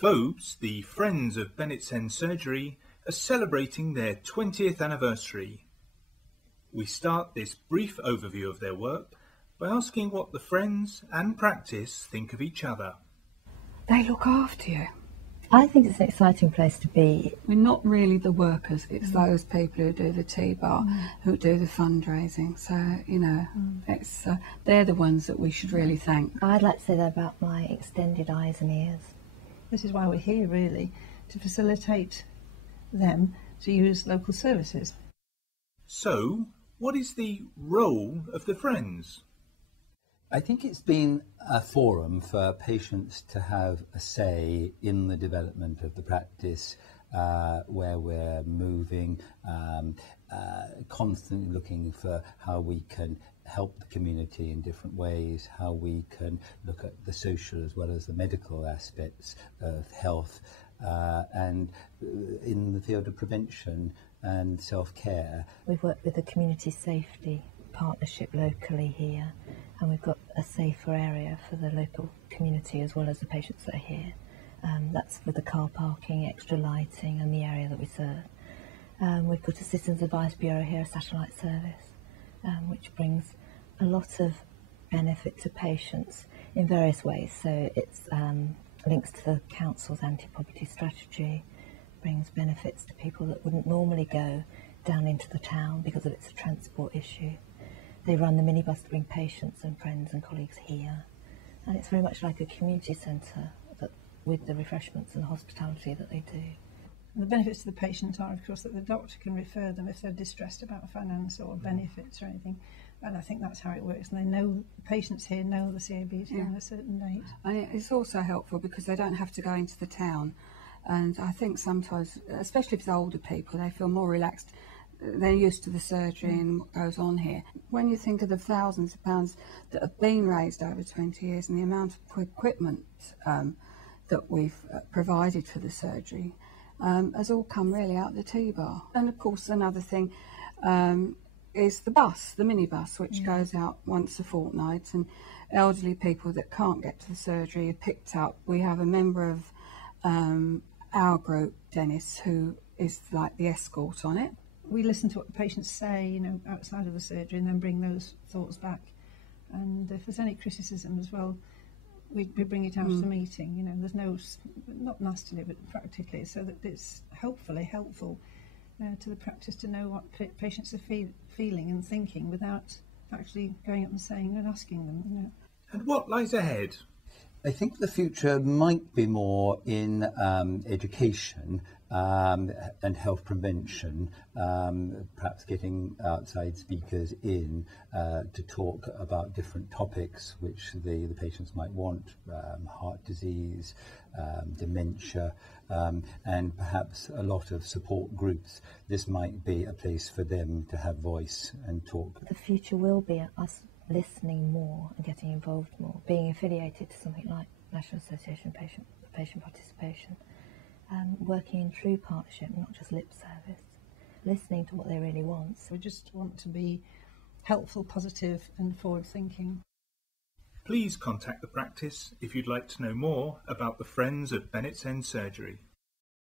Fobes, the Friends of Bennetts Surgery, are celebrating their 20th anniversary. We start this brief overview of their work by asking what the Friends and practice think of each other. They look after you. I think it's an exciting place to be. We're not really the workers, it's those people who do the tea bar, who do the fundraising. So, you know, it's, they're the ones that we should really thank. I'd like to say that about my extended eyes and ears. This is why we're here, really, to facilitate them to use local services. So, what is the role of the Friends? I think it's been a forum for patients to have a say in the development of the practice, where we're moving, constantly looking for how we can help the community in different ways, how we can look at the social as well as the medical aspects of health, and in the field of prevention and self-care. We've worked with a community safety partnership locally here, and we've got a safer area for the local community as well as the patients that are here. That's for the car parking, extra lighting and the area that we serve. We've got a Citizens Advice Bureau here, a satellite service, which brings a lot of benefit to patients in various ways. So it's links to the council's anti-poverty strategy, brings benefits to people that wouldn't normally go down into the town because of it's a transport issue. They run the minibus to bring patients and friends and colleagues here, and it's very much like a community centre with the refreshments and the hospitality that they do. And the benefits to the patient are, of course, that the doctor can refer them if they're distressed about finance or benefits or anything, and I think that's how it works. And they know, the patients here know the CABs on a certain date. And it's also helpful because they don't have to go into the town, and I think sometimes, especially if it's older people, they feel more relaxed. They're used to the surgery and what goes on here. When you think of the thousands of pounds that have been raised over 20 years and the amount of equipment that we've provided for the surgery, has all come really out of the tea bar. And of course another thing is the bus, the minibus, which goes out once a fortnight, and elderly people that can't get to the surgery are picked up. We have a member of our group, Dennis, who is like the escort on it. We listen to what the patients say, you know, outside of the surgery, and then bring those thoughts back. And if there's any criticism as well, we bring it out of the meeting. You know, there's no, not nastily, but practically, so that it's hopefully helpful to the practice to know what patients are feeling and thinking without actually going up and saying and asking them. You know. And what lies ahead? I think the future might be more in education and health prevention, perhaps getting outside speakers in to talk about different topics which the patients might want, heart disease, dementia, and perhaps a lot of support groups. This might be a place for them to have voice and talk. The future will be us listening more and getting involved more, being affiliated to something like National Association of Patient Participation, working in true partnership, not just lip service, listening to what they really want. We just want to be helpful, positive and forward thinking. Please contact the practice if you'd like to know more about the Friends of Bennetts Surgery.